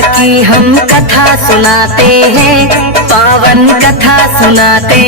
की हम कथा सुनाते हैं, पावन कथा सुनाते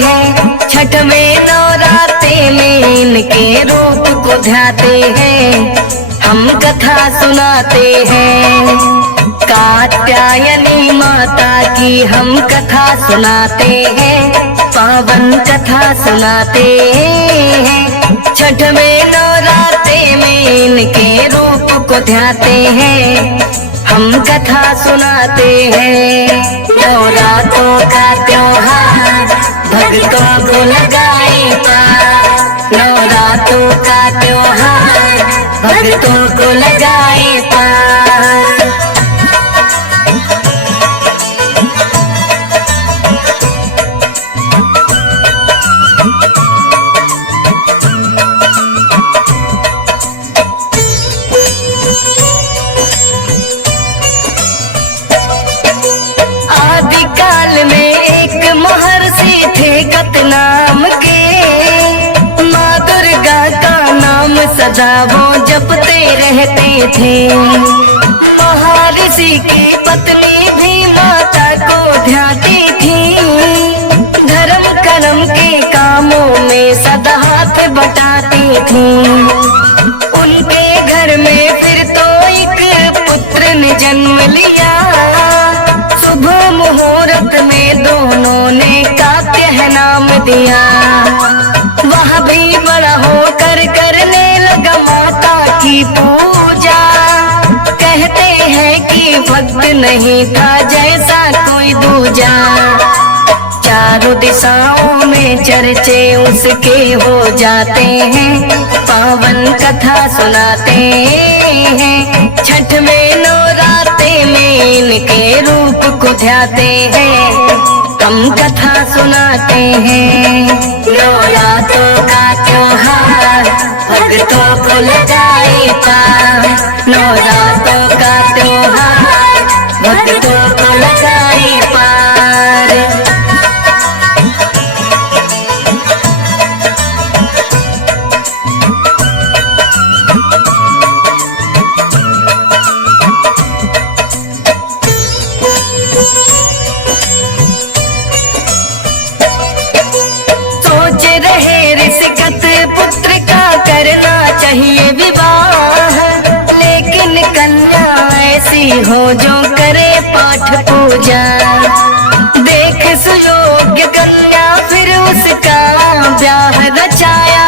हैं। छठवें नवरात्रे में इनके रूप को ध्याते हैं, हम कथा सुनाते हैं। कात्यायनी माता की हम कथा सुनाते हैं, पावन कथा सुनाते हैं। छठवें नवरात्रे में इनके रूप को ध्याते हैं, हम कथा सुनाते हैं। नवरात्रों का त्योहार भक्तों को लगाए पार, नवरात्रों का त्योहार भक्तों को लगाए पार। कत नाम के माँ दुर्गा का नाम सदा वो जपते रहते थे। महर्षि की पत्नी भी माता को ध्याती थी, धर्म कर्म के कामों में सदा हाथ बटाती थी। उनके घर में फिर तो एक पुत्र ने जन्म लिया, शुभ मुहूर्त में दोनों ने कात्यायन नाम दिया। वह भी बड़ा होकर करने लगा माता की पूजा, कहते हैं कि भक्त नहीं था जैसा कोई दूजा। चारों दिशाओं में चर्चे उसके हो जाते हैं, पावन कथा सुनाते हैं। छठवें नवरात्रे में इनके रूप को ध्याते हैं, हम कथा सुनाते हैं। नवरात्रों का त्योहार भक्तों को लगाए पार, नवरात्रों का त्योहार भक्तों को लगाए पार। चाहिए विवाह, लेकिन कन्या ऐसी हो जो करे पाठ पूजा। देख सुयोग्य कन्या फिर उसका ब्याह रचाया,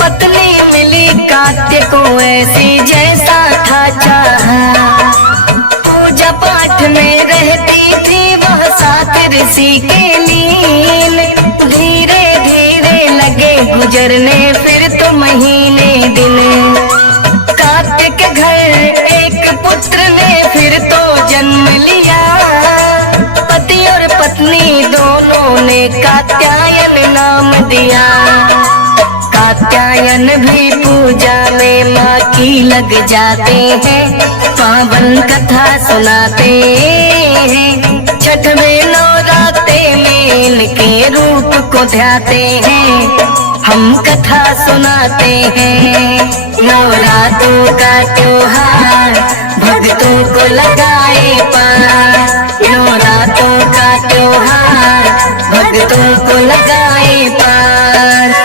पत्नी मिली कात्य को ऐसी जैसा था चाहा। पूजा पाठ में रहती थी वह साथ ऋषि के लीन, धीरे धीरे लगे गुजरने फिर तो महीने दिन। कात्य के घर एक पुत्र ने फिर तो जन्म लिया, पति और पत्नी दोनों ने कात्यायन नाम दिया। कात्यायन भी पूजा में माँ की लग जाते हैं, पावन कथा सुनाते हैं। छठवें नवरात्रे में इनके रूप को ध्याते हैं, हम कथा सुनाते हैं। नवरात्रों का त्योहार भक्तों को लगाए पार, नवरात्रों का त्योहार भक्तों को लगाए पार।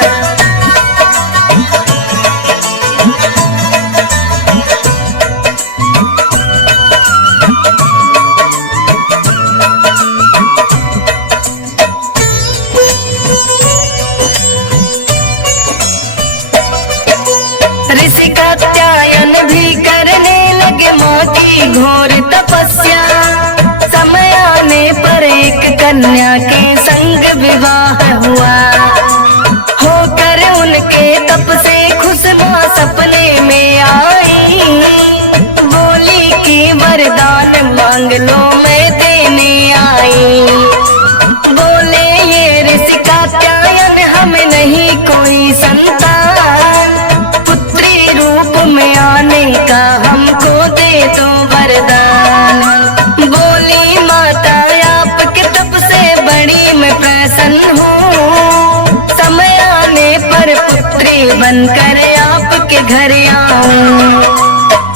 ऋषि कात्यायन भी करने लगे माँ की घोर तपस्या। समय आने पर एक कन्या के संग विवाह हुआ, होकर उनके तप से खुश माँ सपने में आई। बोली कि वरदान मांग लो मैं देने आई। बोले ये ऋषि कात्यायन हमें नहीं कोई संतान, में आने का हमको दे दो वरदान। बोली माता आपके तप से बड़ी मैं प्रसन्न हूँ, समय आने पर पुत्री बनकर आपके घर आऊं।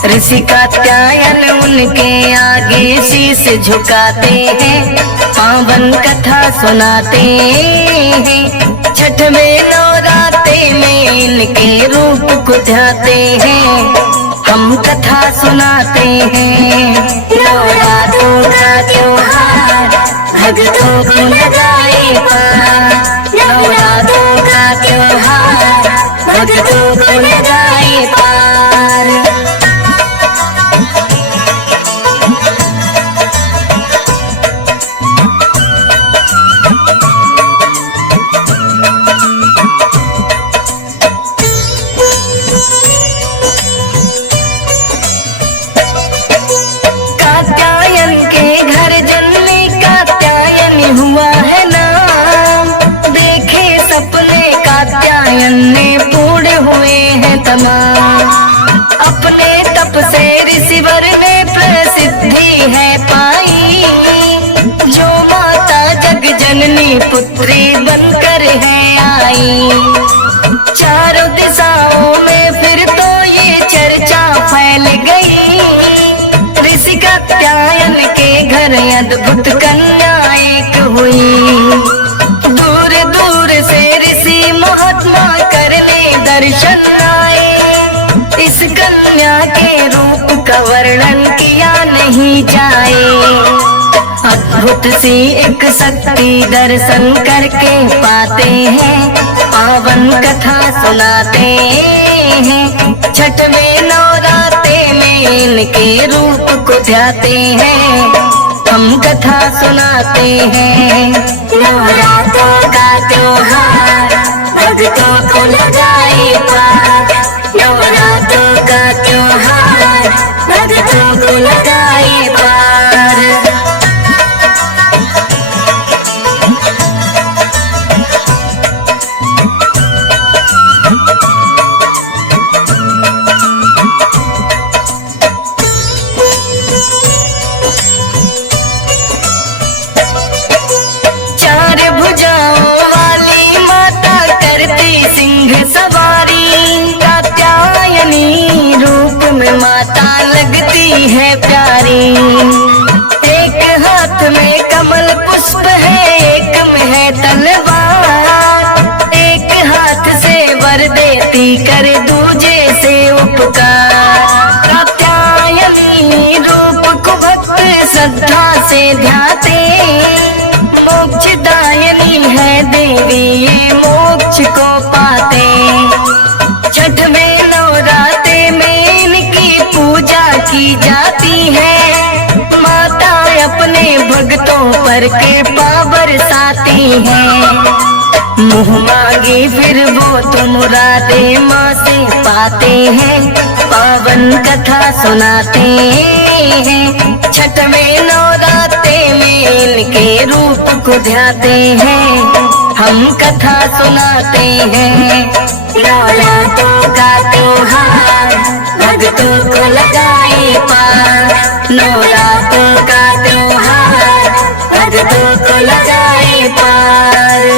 ऋषि कात्यायन उनके आगे शीश झुकाते हैं, पावन कथा सुनाते हैं। छठवें नवरात्रे में इनके रूप को ध्याते हैं, हम कथा सुनाते हैं। नवरात्रों का त्योहार भक्तों को लगाए पार, नवरात्रों का त्योहार भक्तों को लगाए पार। कात्यायन के घर जन्मे कात्यायन हुआ है नाम, देखे सपने कात्यायन ने पूर्ण हुए हैं तमाम। अपने तप से ऋषिवर में प्रसिद्धि है पाई, जो माता जग जननी पुत्री बनकर है आई। चारों दिशाओं में फिर तो ये चर्चा फैल गई, ऋषि कात्यायन के घर अद्भुत कन्या एक हुई। दूर दूर से ऋषि महात्मा करने दर्शन आए, इस कन्या के रूप का वर्णन किया नहीं जाए। अद्भुत सी एक शक्ति दर्शन करके पाते हैं, पावन कथा सुनाते हैं। छठवें नवरात्रे में इनके रूप को ध्याते हैं, हम कथा सुनाते हैं। नवरात्रों का त्योहार भक्तों को लगाए पार, नवरात्रों का त्योहार भक्तों को लगाए पार। चार भुजाओं वाली माता करती सिंह सवारी, कात्यायनी रूप में माता लगती है प्यारी। एक हाथ में कमल पुष्प है, एक में है तलवार, एक हाथ से वर देती कर दूजे से उपकार। कात्यायनी रूप को भक्त श्रद्धा से ध्याते, मोक्षदायिनी है देवी ये मोक्ष को पाते। छठवें नवरात्रे में इनकी पूजा की जाती है, माता अपने भक्तों पर कृपा बरसाती है। मुँह मांगी फिर वो तो मुरादे माँ से पाते हैं, पावन कथा सुनाते हैं। छठवें नवरात्रे में इनके रूप को ध्याते हैं, हम कथा सुनाते हैं। नवरात्रों का त्योहार भक्तों को लगाए पार, नवरात्रों का त्योहार भक्तों को लगाए पार।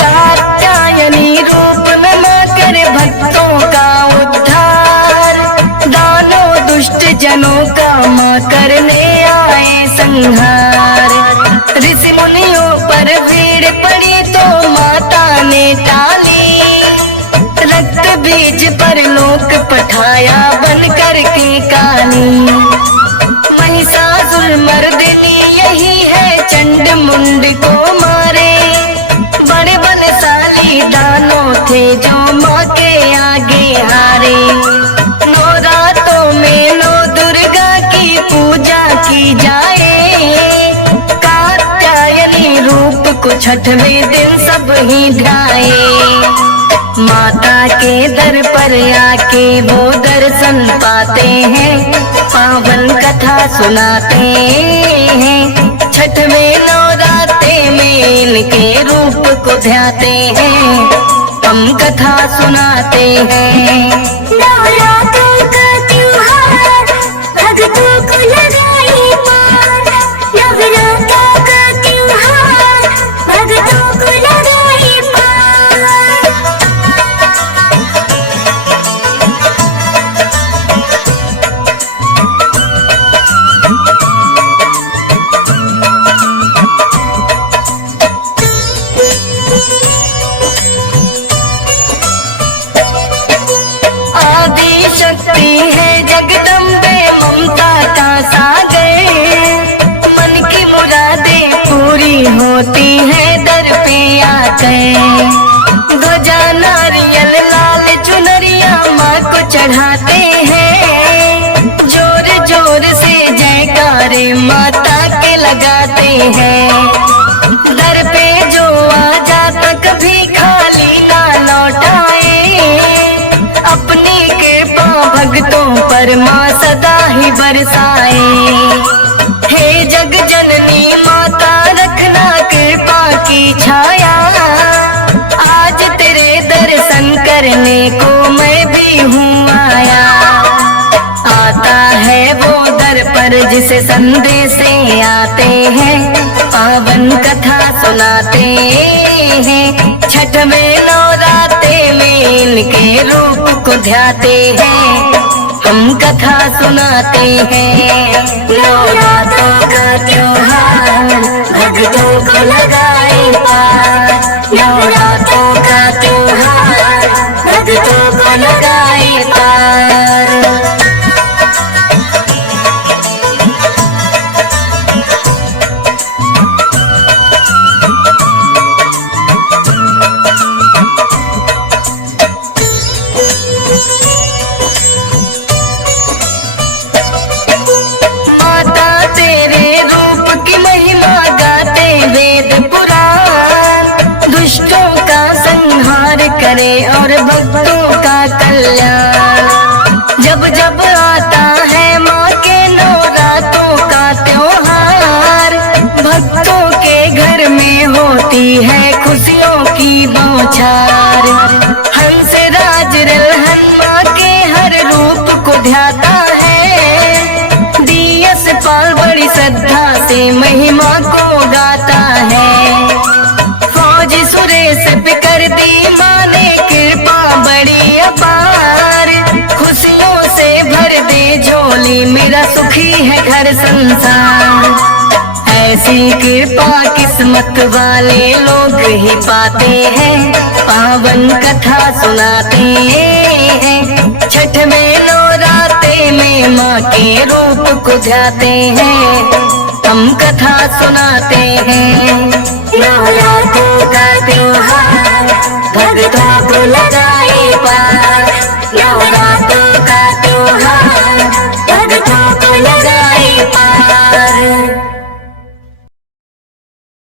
कात्यायनी रूप में मां करे भक्तों का उद्धार, दानों दुष्ट जनों का मां करने आए संहार। ऋषि मुनियों पर भीड़ पड़ी तो माता ने टाली, रक्त बीज पर लोक पठाया बन कर के काली। महिषासुर मर्दिनी यही है चंड मुंड को मारे, बड़े बलशाली दानों थे जो माँ के आगे हारे। नवरात्रों में नौ दुर्गा की पूजा की जाए, कात्यायनी रूप को छठवें दिन सब ही ध्याए। माता के दर पर आके वो दर्शन पाते हैं, पावन कथा सुनाते हैं। छठवें नवरात्रे में इनके रूप को ध्याते हैं, हम कथा सुनाते हैं। नवरात्रों का त्योहार भक्तों को लगाए पार। नवरात्रों का त्योहार भक्तों को लगाए पार। आदि शक्ति है जगदम्बे ममता का सागर। मन की मुरादें पूरी होती है दर पे आकर। ध्वजा नारियल लाल चुनरिया माँ को चढ़ाते हैं। जोर जोर से जयकारे माता के लगाते हैं। दर पे जो आ जाता कभी खाली ना लौटाए। अपनी कृपा भक्तों पर माँ सदा ही बरसाए। हे जग जननी माता रखना कृपा की छाया। आज तेरे दर्शन करने को मैं भी हूँ आया। आता है वो दर पर जिसे संदेशे आते हैं। पावन कथा सुनाते हैं। छठ में नवरात्रे में इनके रूप को ध्याते हैं। हम कथा सुनाते हैं। नवरात्रों का त्योहार भक्तों को लगाए पार। नवरात्रों का त्योहार भक्तों को लगाए पार। माता तेरे रूप की महिमा गाते वेद पुराण। दुष्टों का संहार करे और भक्तों का कल्याण। जब जब आता है माँ के नवरात्रों का त्योहार। भक्तों के घर में होती है खुशियों की बौछार। हंस राज रल्हन माँ के हर रूप को ध्याता है। पाल बड़ी श्रद्धा से महिमा को गाता है। फौज सुरेश पे कर दी माँ ने कृपा बड़ी अपार। खुशियों से भर दे झोली मेरा सुखी है घर संसार। ऐसी कृपा किस्मत वाले लोग ही पाते हैं। पावन कथा सुनाते हैं। छठ में नवरात्रे में माँ के रूप को ध्याते हैं। हम कथा सुनाते हैं।